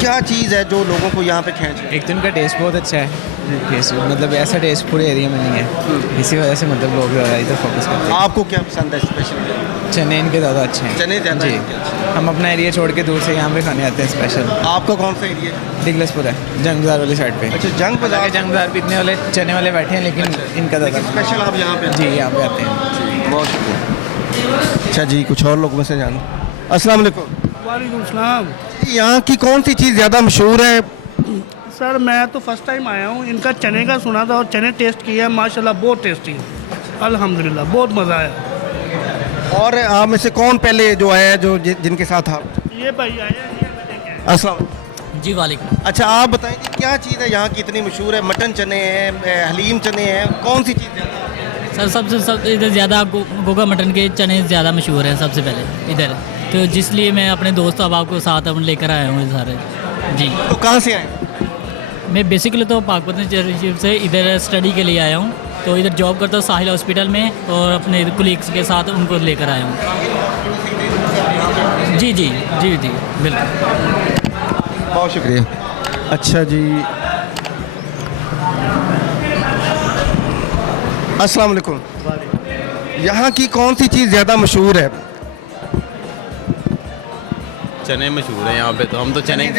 क्या चीज़ है जो लोगों को यहाँ पे खींच रही एक तो इनका टेस्ट बहुत अच्छा है, टेस्ट मतलब ऐसा टेस्ट पूरे एरिया में नहीं है, इसी वजह से मतलब लोग ज़्यादा इधर फोकस करते है? आपको क्या पसंद है स्पेशल? हैं। चने इनके ज़्यादा अच्छे हैं। चने ज़्यादा जी, अच्छे हम अपना एरिया छोड़ के दूर से यहाँ पे खाने आते हैं स्पेशल। आपका कौन सा एरिया है? डिगलसपुर है, जंग बाज़ार वाली साइड पे। अच्छा, जंग बाजार। जंग बाज़ार भी इतने वाले चने वाले बैठे हैं, लेकिन इनका ज़्यादा स्पेशल आप यहाँ पे? जी यहाँ पे आते हैं। बहुत शुक्रिया। अच्छा जी, कुछ और लोगों में से जानो। अस्सलाम वालेकुम। वालेकुम सलाम। यहाँ की कौन सी चीज़ ज़्यादा मशहूर है? सर मैं तो फर्स्ट टाइम आया हूँ, इनका चने का सुना था और चने टेस्ट किया है, माशाल्लाह बहुत टेस्टी है, अल्हम्दुलिल्लाह बहुत मज़ा आया। और आप में से कौन पहले जो आया जो जिनके साथ आप? ये भाई आए हैं, ये मैं लेके आया। अस्सलाम। जी वालेकुम। अच्छा, आप बताएं कि क्या चीज़ है यहाँ की इतनी मशहूर है? मटन चने हैं, हलीम चने हैं, कौन सी चीज़ ज़्यादा? सर सबसे इधर ज़्यादा गोगा मटन के चने ज़्यादा मशहूर हैं सबसे पहले इधर, तो जिसलिए मैं अपने दोस्त अहबाब को साथ अपन लेकर आया हूँ सारे। जी, तो कहाँ से आए? मैं बेसिकली तो पाकपतन शरीफ से इधर स्टडी के लिए आया हूँ, तो इधर जॉब करता हूँ साहिल हॉस्पिटल में, और अपने कोलीग्स के साथ उनको लेकर आया हूँ। जी जी जी जी बिल्कुल। बहुत शुक्रिया। अच्छा जी, अस्सलाम वालेकुम। यहाँ की कौन सी चीज़ ज़्यादा मशहूर है? चने मशहूर हैं यहाँ पे, तो हम तो चने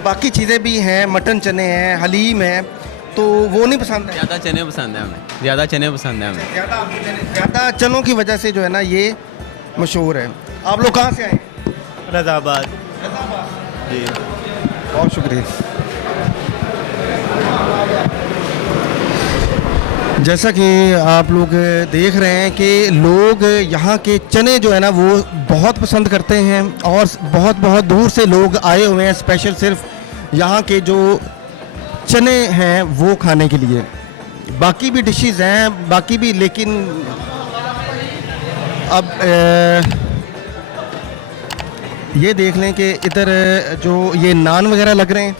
बाकी चीज़ें भी हैं, मटन चने हैं, हलीम है, तो वो नहीं पसंद है? ज़्यादा चने पसंद है हमें, ज़्यादा चने पसंद है हमें। ज़्यादा चनों की वजह से जो है ना ये मशहूर है। आप लोग कहाँ से आए? रज़ाबाद। जी, बहुत शुक्रिया। जैसा कि आप लोग देख रहे हैं कि लोग यहाँ के चने जो है ना वो बहुत पसंद करते हैं, और बहुत बहुत दूर से लोग आए हुए हैं स्पेशल सिर्फ यहाँ के जो चने हैं वो खाने के लिए। बाकी भी डिशेस हैं, बाकी भी, लेकिन अब ये देख लें कि इधर जो ये नान वगैरह लग रहे हैं,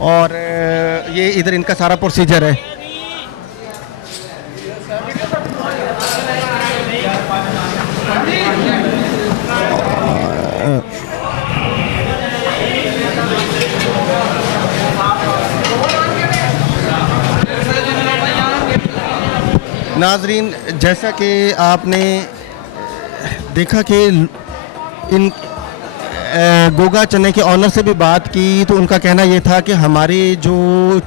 और ये इधर इनका सारा प्रोसीजर है। नाजरीन, जैसा कि आपने देखा कि इन गोगा चने के ऑनर से भी बात की, तो उनका कहना ये था कि हमारे जो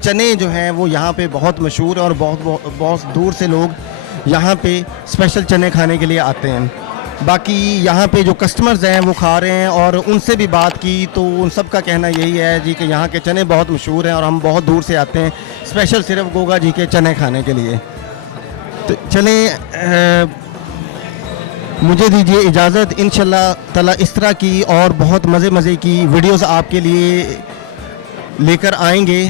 चने जो हैं वो यहाँ पे बहुत मशहूर है, और बहुत दूर से लोग यहाँ पे स्पेशल चने खाने के लिए आते हैं। बाकी यहाँ पे जो कस्टमर्स हैं वो खा रहे हैं, और उनसे भी बात की तो उन सब का कहना यही है जी कि यहाँ के चने बहुत मशहूर हैं, और हम बहुत दूर से आते हैं स्पेशल सिर्फ गोगा जी के चने खाने के लिए। तो चलें, मुझे दीजिए इजाज़त। इंशाल्लाह ताला इस तरह की और बहुत मज़े की वीडियोस आपके लिए लेकर आएंगे।